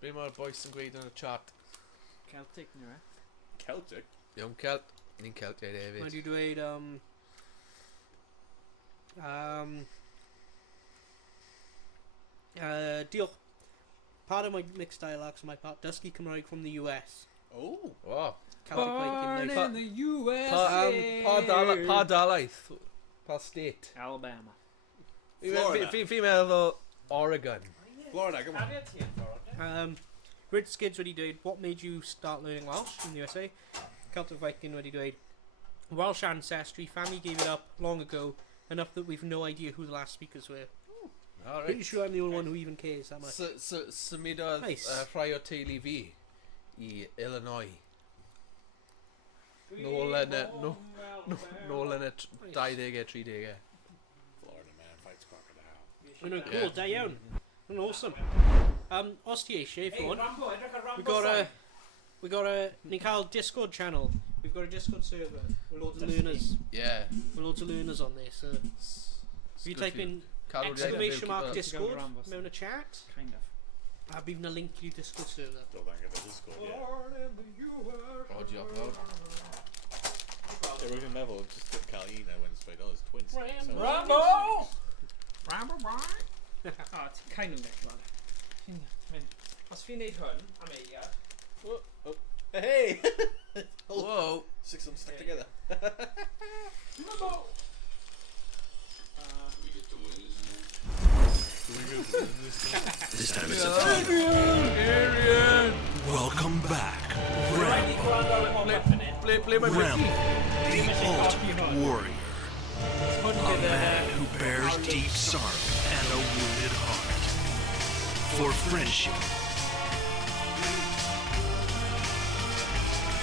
Be mae'r boys yn gweud yn y chat. Celtic ni re. Celtic? Yw'n Celt. Ni'n Celtiaid Mae hefyd. di dweud diolch. Part of my mixed dialects on my part, Dusky Cymraeg from the US. Oh. O. Celtic Viking, nice. the USA. Pa dalaeth? Pa state? Alabama. Florida. Fi'n meddwl Oregon. Florida, come on. Rich Skids wedi dweud, what made you start learning Welsh in the USA? Celtic Viking wedi dweud, Welsh ancestry, family gave it up long ago, enough that we've no idea who the last speakers were. Pretty sure I'm the only one who even cares that much. Symudodd Nice. rhai o teulu fi I Illinois. Nôl yn y 20au, 30au. Florida man fights crocodile. Maen nhw'n cool, da iawn. Maen nhw'n awesome. Os ti eisiau, if you want, we got a, ni'n cael Discord channel. We've got a Discord server with loads of learners. Yeah. With loads of learners on there, so if you type in exclamation mark Discord mewn y chat, Kind of. a bydd na link i'r Discord server. Still don't get the Discord yet. O, diolch fawr. Yeah, we've meddwl just that Carlina went straight. Oh, it's twins. Rambo! Rambo boy! Oh, it's kind of next lad. Os fi'n neud hwn, am eiliad. Oh, oh. Hey! Whoa. Six of them stuck together. Rambo! This time it's Welcome back, Rambo, the ultimate warrior. A man who bears deep sorrow and a wounded heart. For friendship.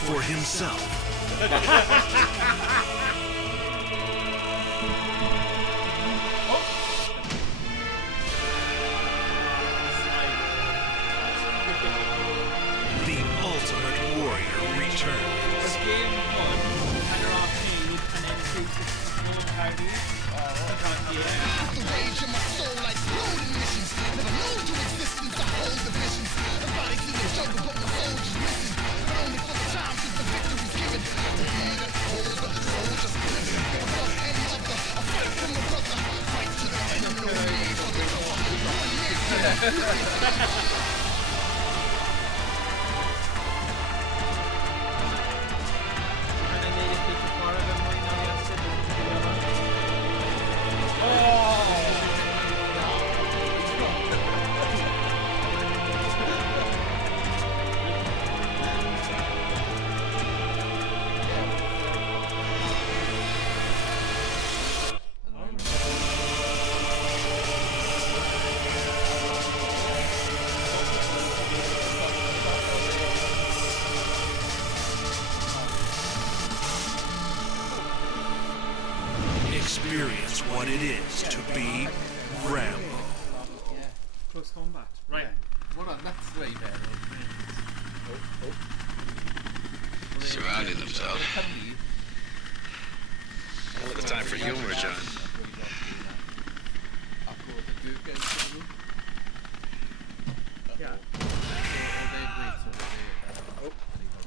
For himself. The ultimate warrior returns. Game 1, under our feud, and then 2 to party. The rage in my soul like exploding missions. Never known to existence, I hold the visions. The body's in the jungle, but my soul is missing. But only for the time since the victory's given. To be the hold of the soldiers living. Above any other, a fight from a brother. Fight to the end, no need for the And then they just take the part of them right now, yes, sit Experience what it is to be Rambo. Close combat. Right. What on, that's way better. Surrounding themselves. The time for humor, John. Yeah.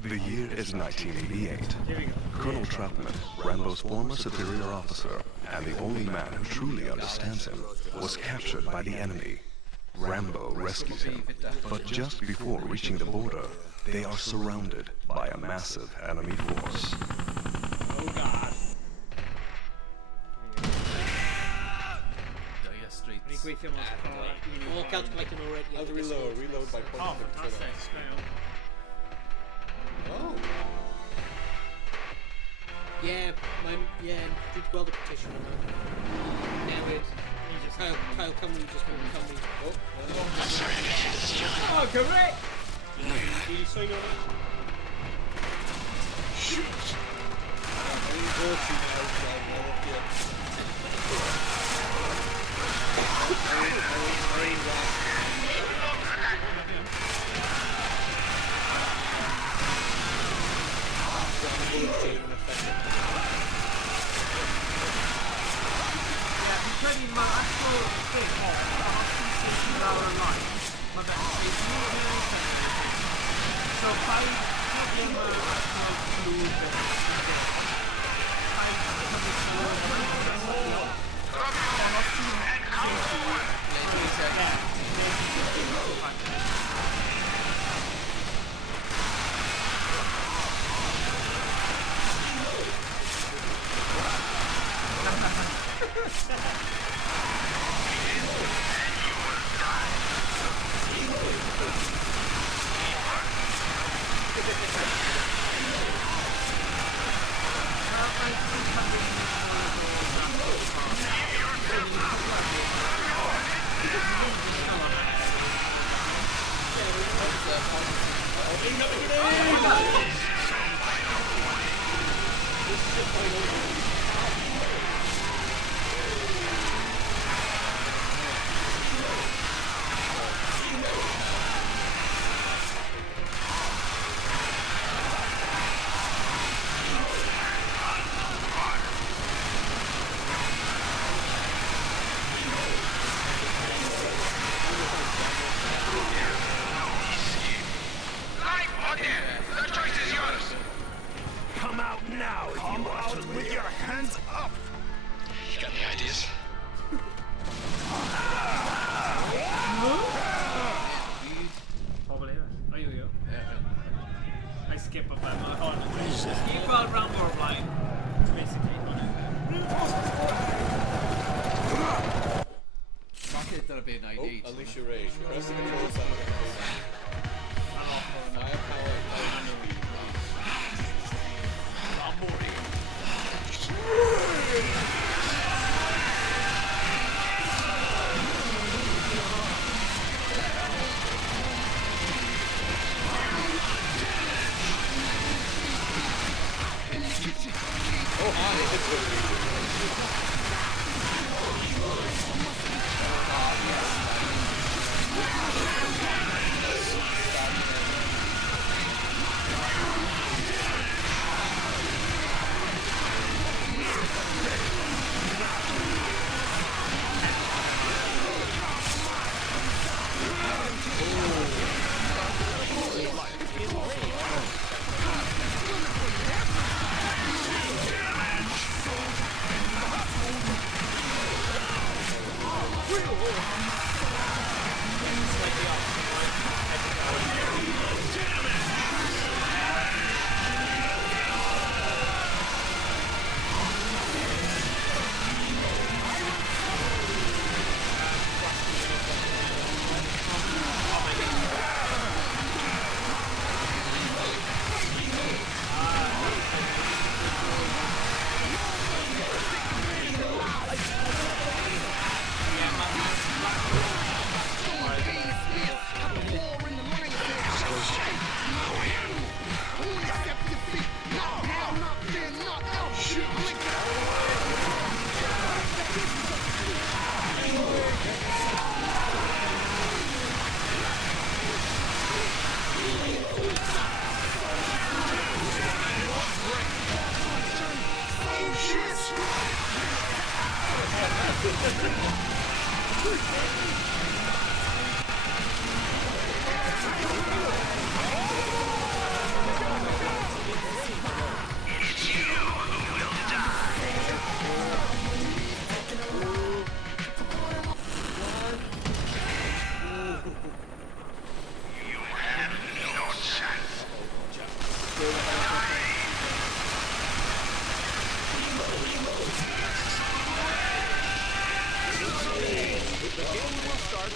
The year is 1988. Here we go. Colonel Trapman, Rambo's former superior officer, and the only man who truly understands him, was captured by the enemy. Rambo rescues him, but just before reaching the border, they are surrounded by a massive enemy force. Oh god. Dire Straits. Ni gweithio mas All Celtic Viking already. How's the reload? Reload by Oh, pointing to fantastic. Scale. Oh. Yeah, dwi wedi gweld y petition yma. Newid. Kyle Cymru just mewn Cymru. Oh, correct! Do you sign on it? Pretty much actual thing of the hospital line. Vabbè, so fai Come out now! Come out with your hands up! You got any ideas? Probably, yeah. Are you here? Yeah. I skip up that. Skip out Rambo line. Basically, Fuck it, that'll be an Oh, ID. unleash your rage. Press the controls button. Firepower. Oh, hi.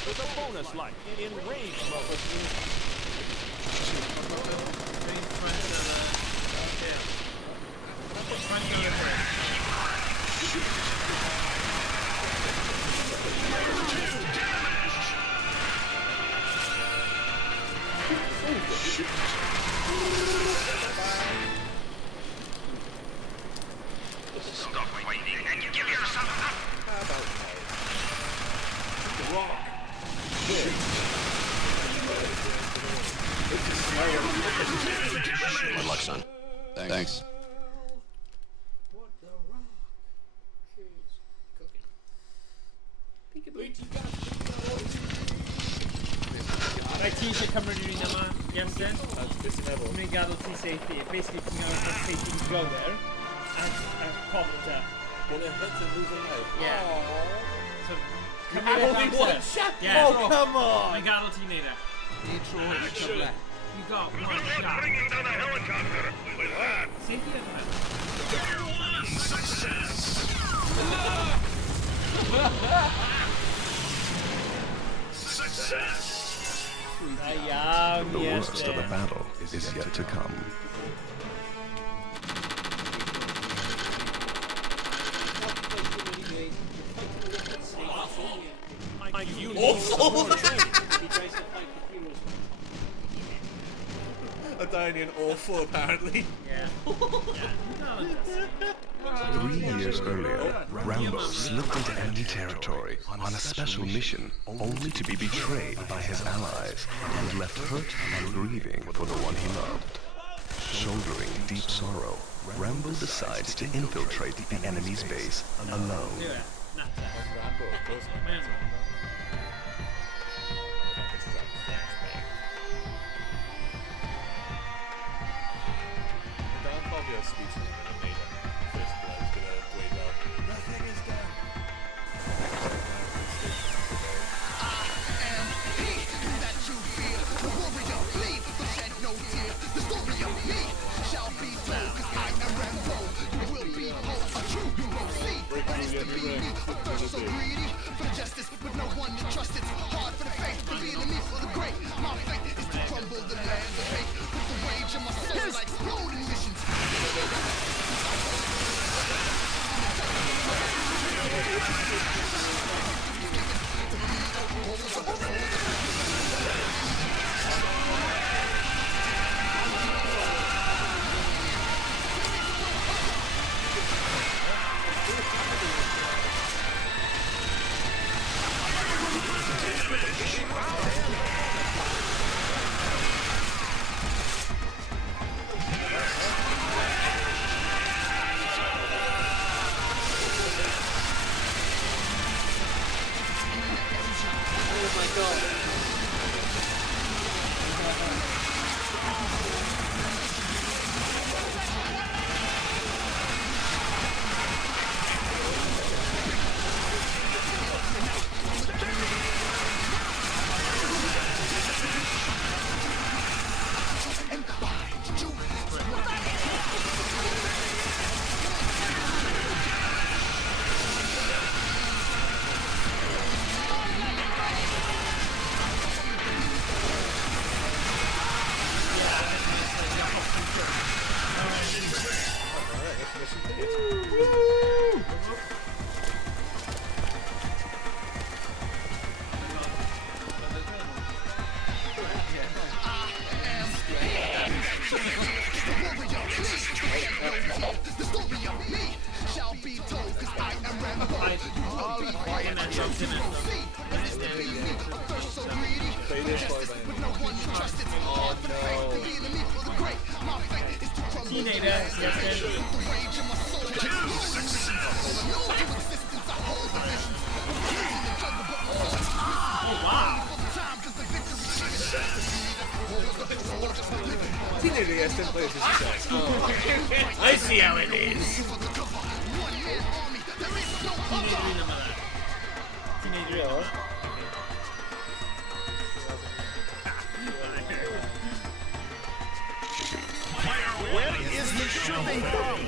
With a bonus light in rage mode. Stop waiting and give yourself up. Good luck, son. Thanks. Right, ti eisiau cymryd yr un yma, Iestyn? Beth ti'n meddwl? Dwi'n gadael ti safety. Basically, ti'n gadael ti safety gywir a copter. Well, it hurts and losing life. Yeah. So, Only cymryd one amser. shot? Yeah. Oh, come on! Mae'n gadael ti neud e. Ni tro yn y cyfle. You got one shot. Bringing down a helicopter with that. Safety yn hwnna. The worst of the battle is yet to come. A Danian awful, apparently. Yeah. 3 years earlier, Rambo slipped into enemy territory on a special mission, only to be betrayed by his allies and left hurt and grieving for the one he loved. Shouldering deep sorrow, Rambo decides to infiltrate the enemy's base alone. Rambo, of course. Dan Pavio's speech in a minute later. First blow is gonna do it well. Nothing is done. That you fear, the warrior, leave, but shed no tear. The story of me shall be told, 'cause I am Rambo. You will be whole, a true hero. See, honest to be me, but first so greedy for justice, with no one to trust. It's hard for the faith to be enemy for the great. My fate is to crumble the land of hate with the rage in my soul like exploding missions. The story of me shall be told, 'cause I am Rambo. You will be whole, a true hero. See, honest to be me, but first so greedy for justice, with no one to trust. It's hard for the faith to be enemy for the great. My fate is to crumble the Teenager, land of yes, hate. yes. With the rage in my soul like exploding missions. Never known to existence, I hold the visions of killing the jungle, but my soul is missing. Only for the time, 'cause the victory is Teenager, yes, didn't play this himself. I see how it is. one man army. There is no other. Teenager. Where is he shooting from?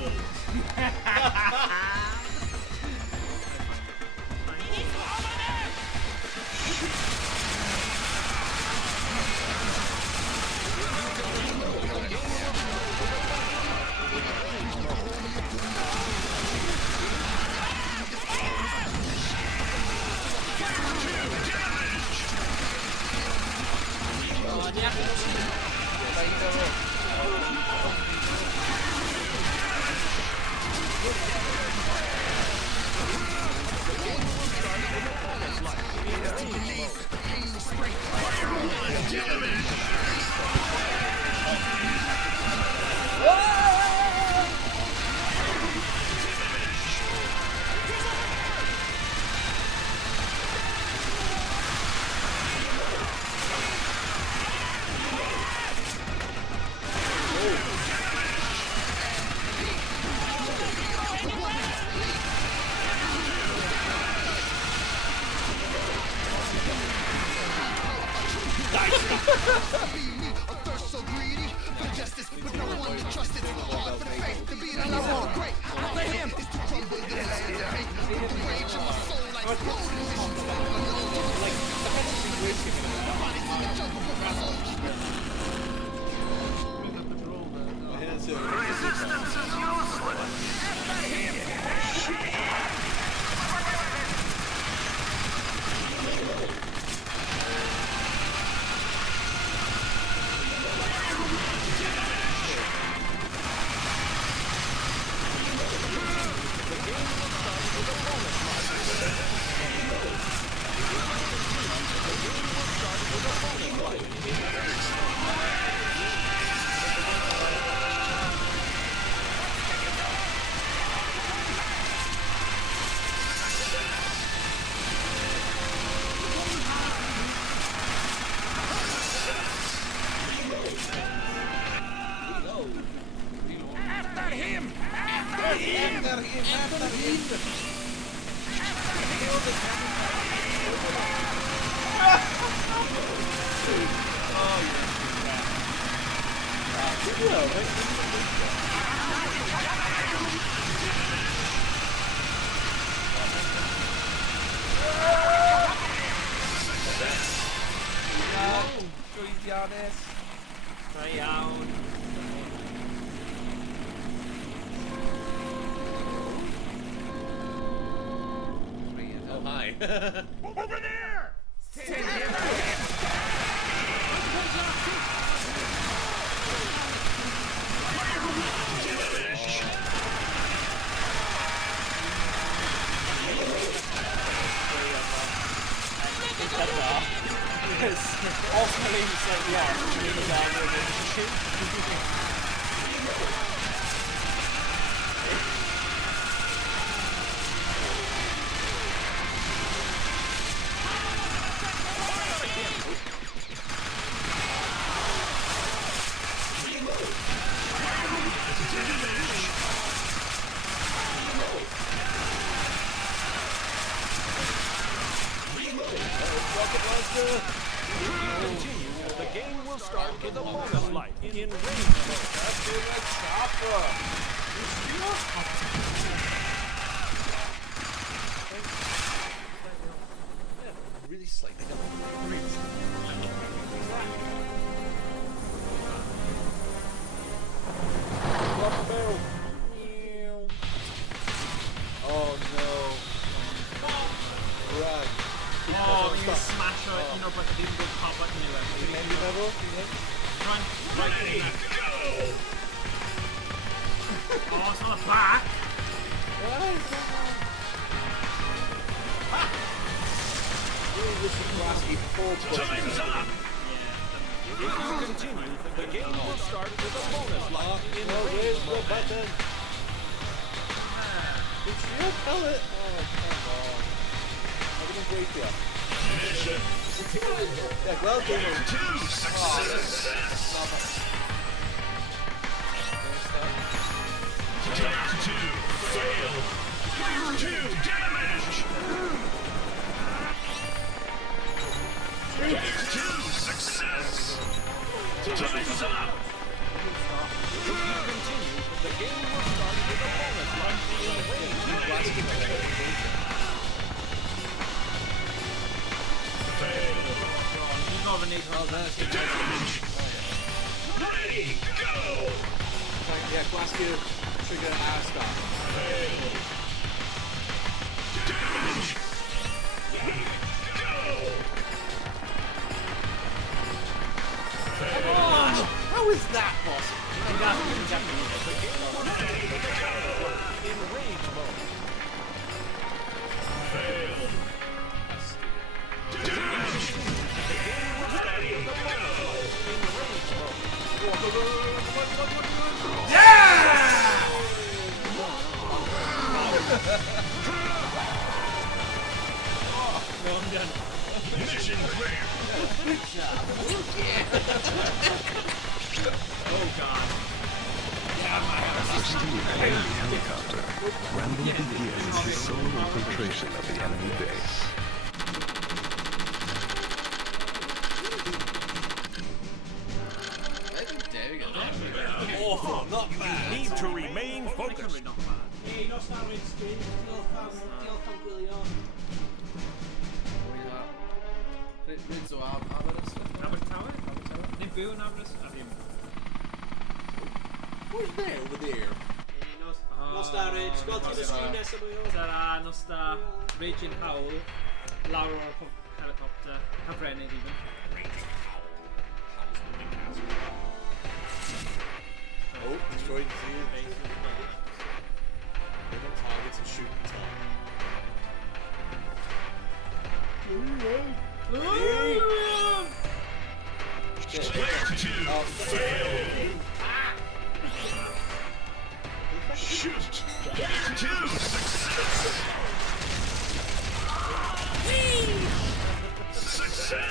me, a thirst so greedy for justice, with no one to trust it. Hard for the faith to be the least of the great. After him is to crumble the land of hate. With the rage in my soul like exploding visions. Nobody's in the jungle but my soul. Resistance is useless. After him. Oh, hi. Over there! Ultimately, it's like, The game will start with a bonus light in range mode. Really slightly double. Oh no. Run. oh, you smash her, you know, but it didn't go pop button anywhere. Run, right in there. Oh, it's on the back. Time's up! If you continue, the game will start with a bonus light in range mode. It's your pellet. Oh, come on. I'm gonna wait for you. Yeah, well done. Turn 2 failed. Turn 2 damage. Turn 2 success. Time's up. If you continue, the game will start with a bonus light in range mode. You dominate her. Damage. Ready, go! Yeah, Glasgow trigger R stop. Damage. Go! How is that possible? The game will start with a counter in range mode. Failed. Damage. The game will start with a bonus light in range mode. No, I'm done. Mission clear. Oh, God. Stealing an enemy helicopter, Rambo begins his solo infiltration of the enemy base. awful, not bad. Need to remain focused. Cymru, not bad. Hey, no star rates, Jane. Diolch am gwylio. Rydz o Aberystwyth. Abertawe? Ni'n byw yn Aberystwyth? Ddim. Where's there over there? No star rates, gweld ti'n y screen nesaf mwy o. Tara, nos da, Raging Howl, lawr o'r helicopter, Hafrennydd even. Oh, destroyed the base. Different targets and shoot the target. Player 2 failed. Shoot. Player 2 success.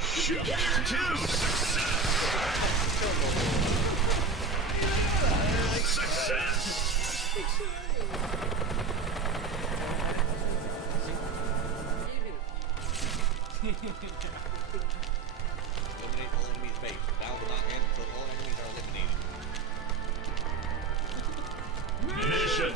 Shoot. Player 2 success. Eliminate all enemies base. Battle will not end until all enemies are eliminated. Mission.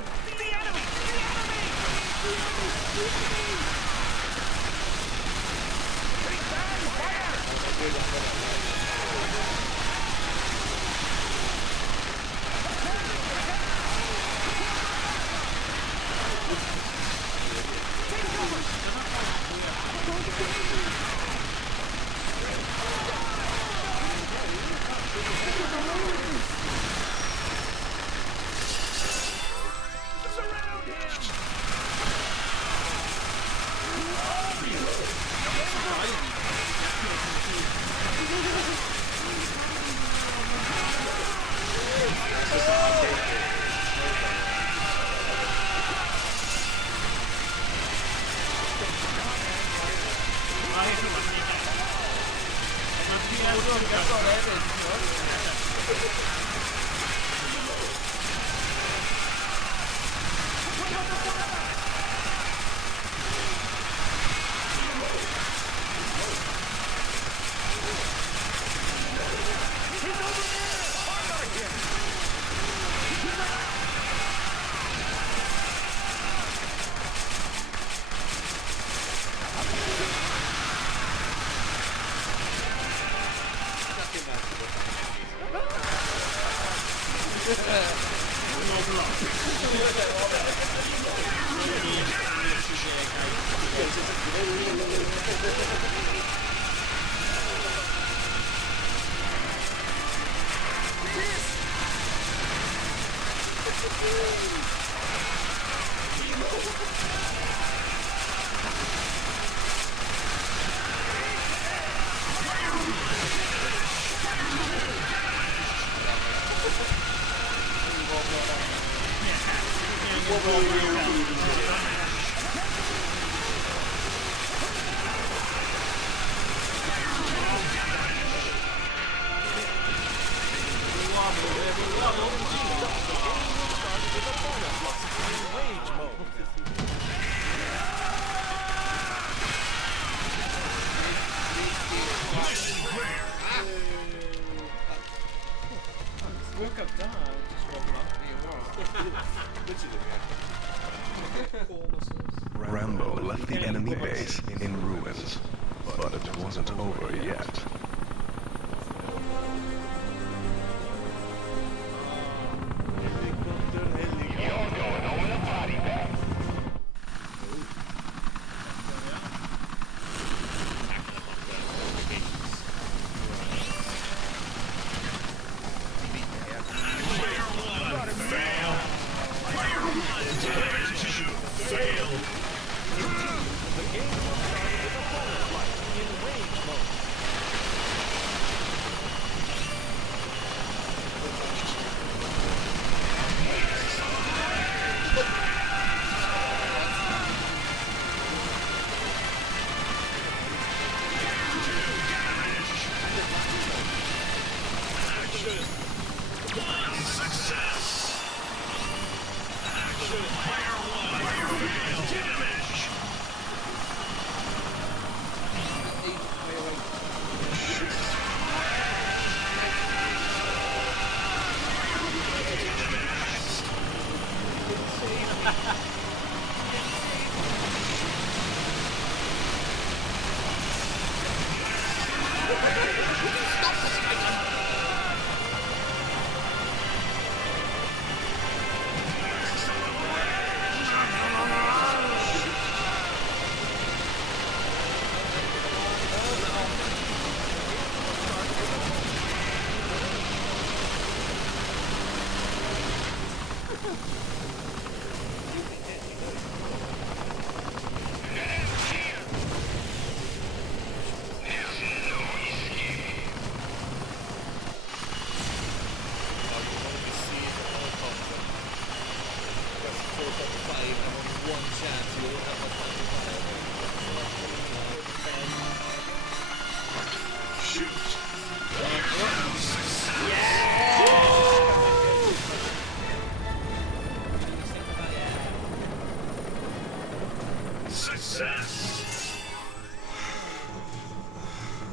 Rambo left the enemy base in ruins, but it wasn't over yet.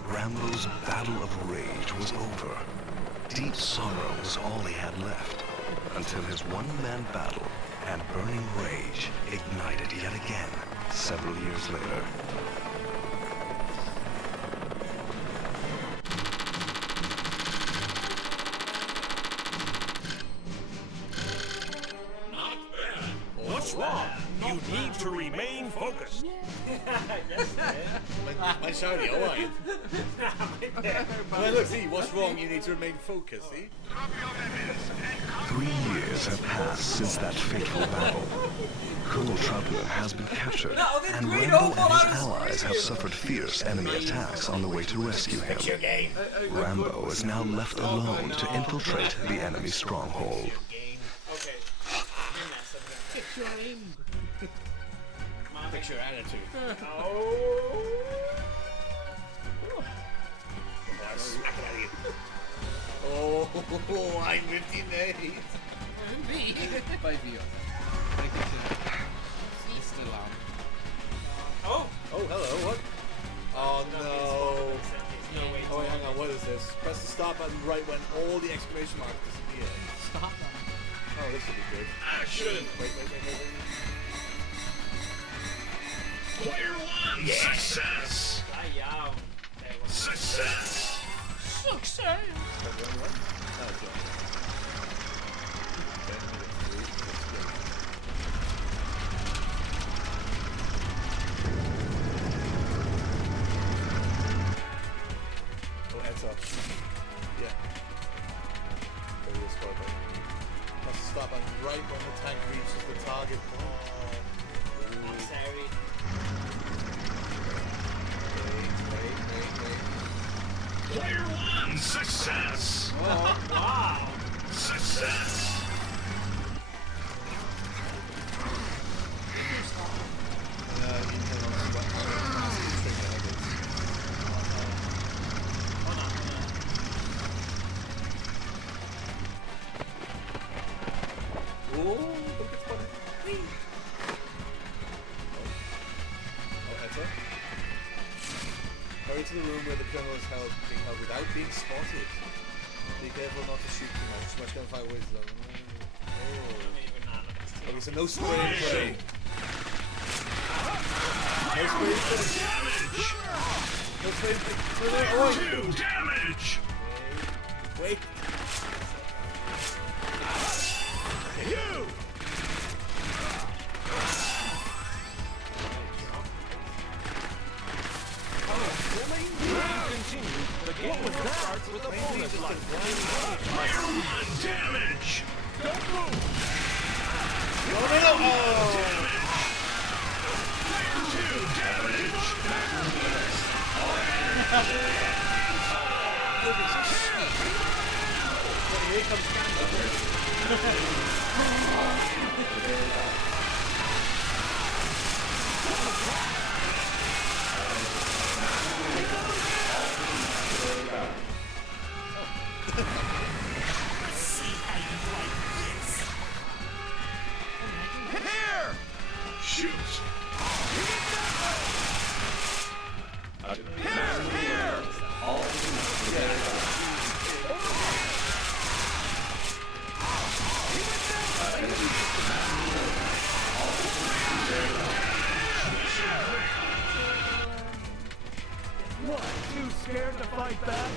Rambo's battle of rage was over. Deep sorrow was all he had left, until his one-man battle and burning rage ignited yet again several years later. What's wrong? You need to remain focused. My shouty, alright. Well, look, see, what's wrong? You need to remain focused, see? 3 years have passed since that fateful battle. Colonel Troutman has been captured, and Rambo and his allies have suffered fierce enemy attacks on the way to rescue him. Rambo is now left alone to infiltrate the enemy stronghold. Fix your attitude. Oh, I'm 58. By Vio. It's still on. Oh! Oh, hello, what? Oh, no. Oh, wait, hang on, what is this? Press the stop button right when all the exclamation marks disappear. Stop. Oh, this will be good. Action! Wait. Player one, success! Success! Oh, heads up. Yeah. There it is, spot button. Press the stop button right when the tank reaches the target. Wait. Player one, success! Oh, wow! Success! Hurry to the room where the criminal is being held without being spotted. Be careful not to shoot too much. Too much gunfire waves though. Oh. Okay, so no spray and pray. No spray and pray. No spray and pray. Player two, damage! Wait. You! The game starts with a bonus life. Player one, damage! Don't move! No! Oh! Player two, damage! Here comes Here! Shoot! Here! all What? Too scared to fight back?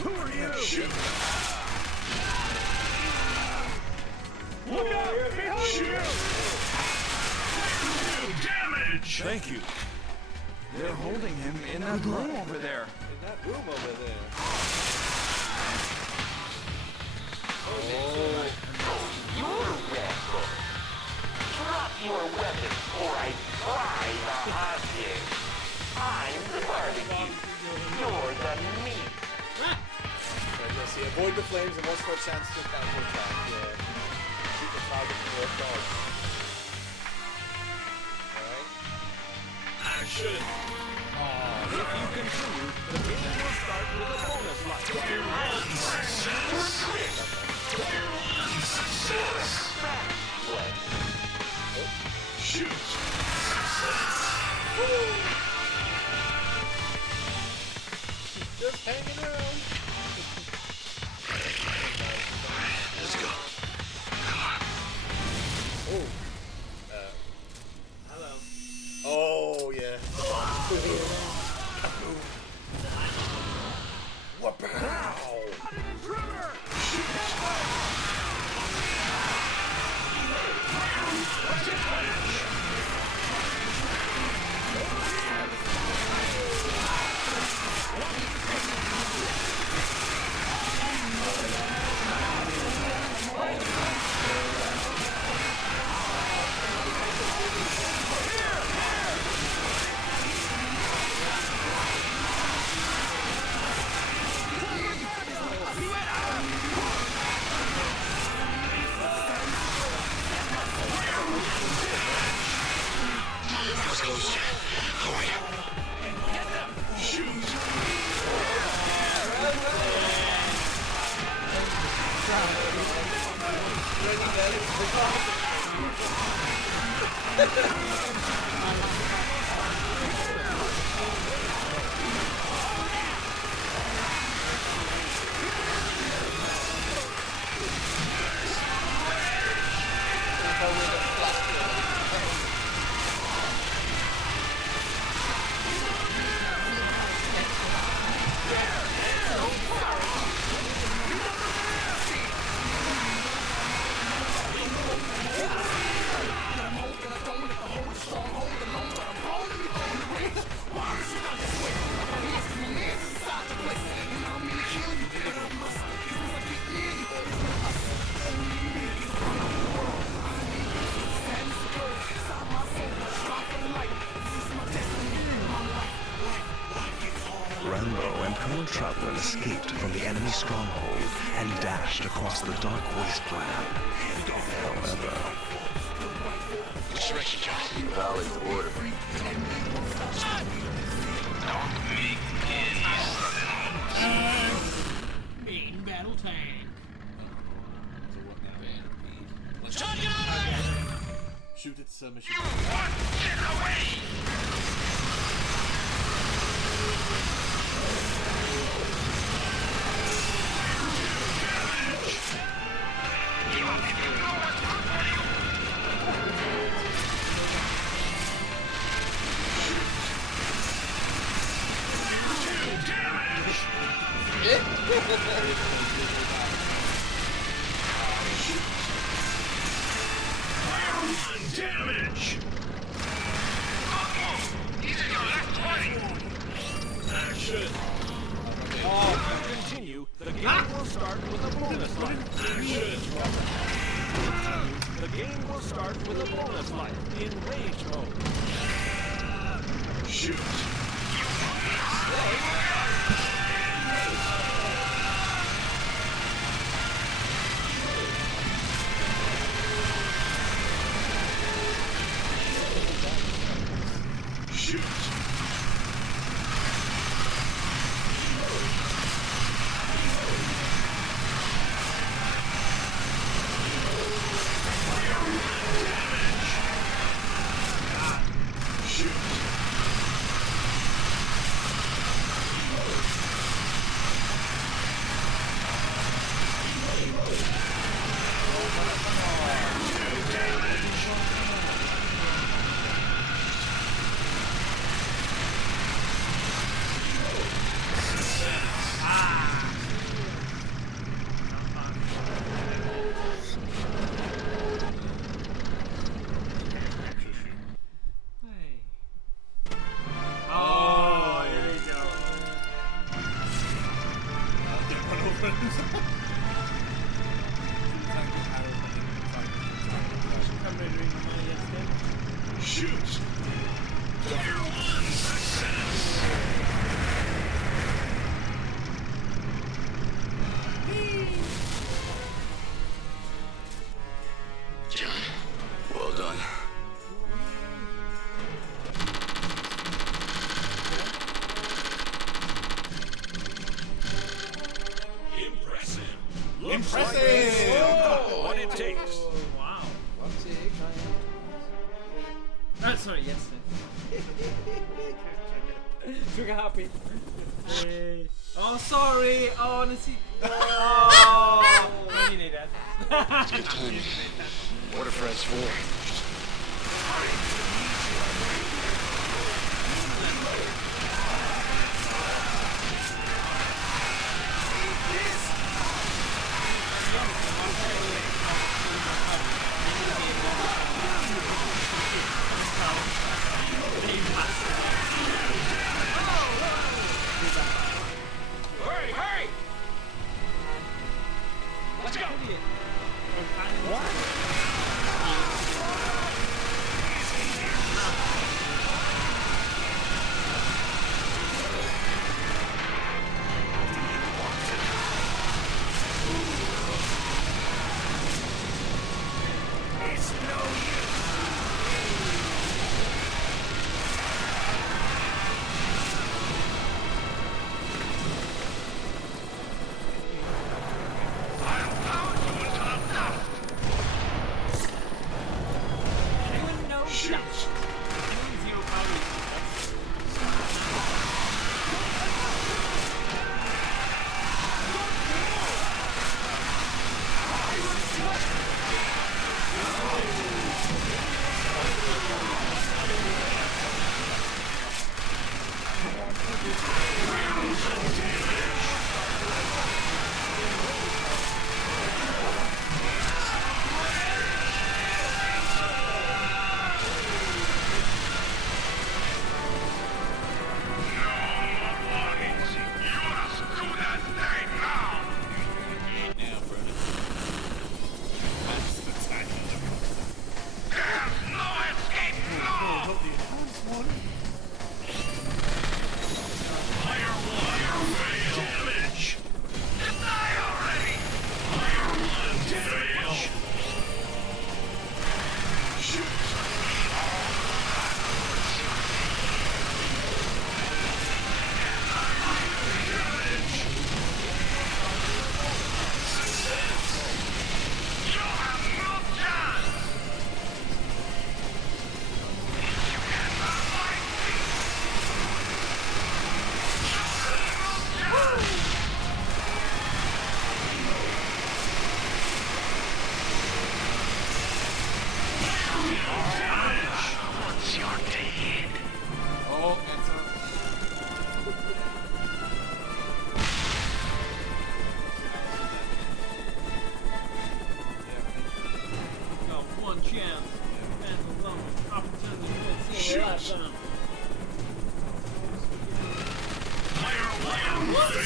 Who are you? Shoot! Look out! Behind you! Damage! Thank you. They're holding him in that room over there. In that room over there. Drop your weapon or I fry the hostage. I'm the barbecue. You're the meat. Right, let's see. Avoid the flames and watch for a chance to counterattack. Yeah. Keep the target from your dog. Alright. Action! If you continue, the game will start with a bonus life. Success! Shoot! Just hanging around. Let's go. Oh. Hello. Oh, yeah. What? Rambo and Colonel Troutman escaped from the enemy stronghold and dashed across the dark wasteland. However, Which direction, John? Valley's order. Main battle tank. Shoot its submission. Damage! Action! If you continue, the game will start with a bonus life. Action! The game will start with a bonus life in rage mode. Shoot! Shoot! Impressive! What it takes. Wow. What's it? Sorry, yes. Trigger happy. Oh, sorry. Oh, honestly. Oh, I need that. Good timing. Order for S4. Hurry, hurry! Let's go!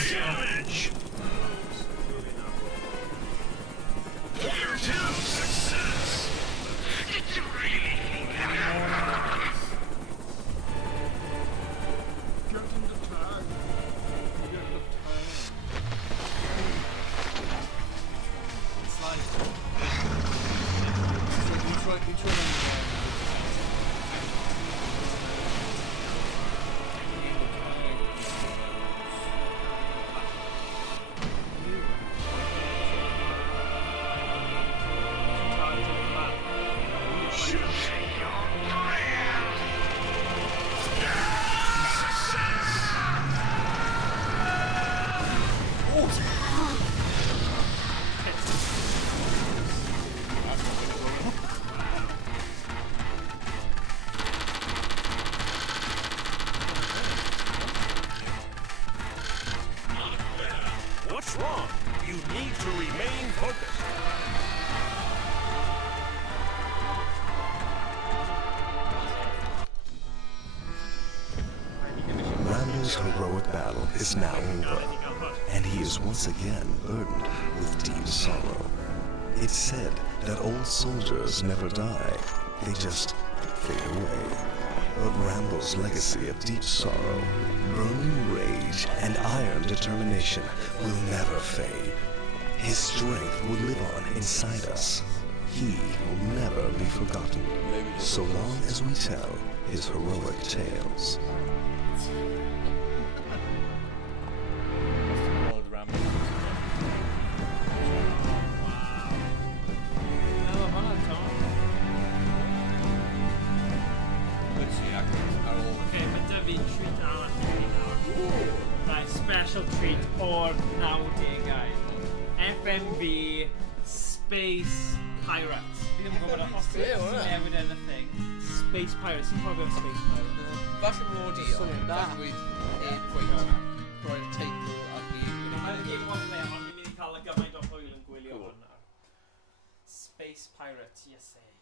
Damage. Year 2 success. Did you really think that? Get in the tag. Get in the tag. It's like Detroit. What's wrong? You need to remain focused. Rambo's heroic battle is now over, and he is once again burdened with deep sorrow. It's said that old soldiers never die, they just fade away. But Rambo's legacy of deep sorrow, burning rage, and iron determination will never fade. His strength will live on inside us. He will never be forgotten, so long as we tell his heroic tales. Old Rambo. emergency actors are all. Okay, but da fi treat arall i chi nawr. Right, special treat o'r 90au. FMV Space Pirates. Fi ddim yn gwybod os Ie, hwnna. newid anything. Space Pirates, sy'n cofio Space Pirates. Falle mod i Swnio'n da. gwydd ein pwynt roi'r teitl ac i... Mae'n game one there, ond ni'n mynd i cael y gymaint o hwyl yn gwylio hwnna. Space Pirates, yes eh.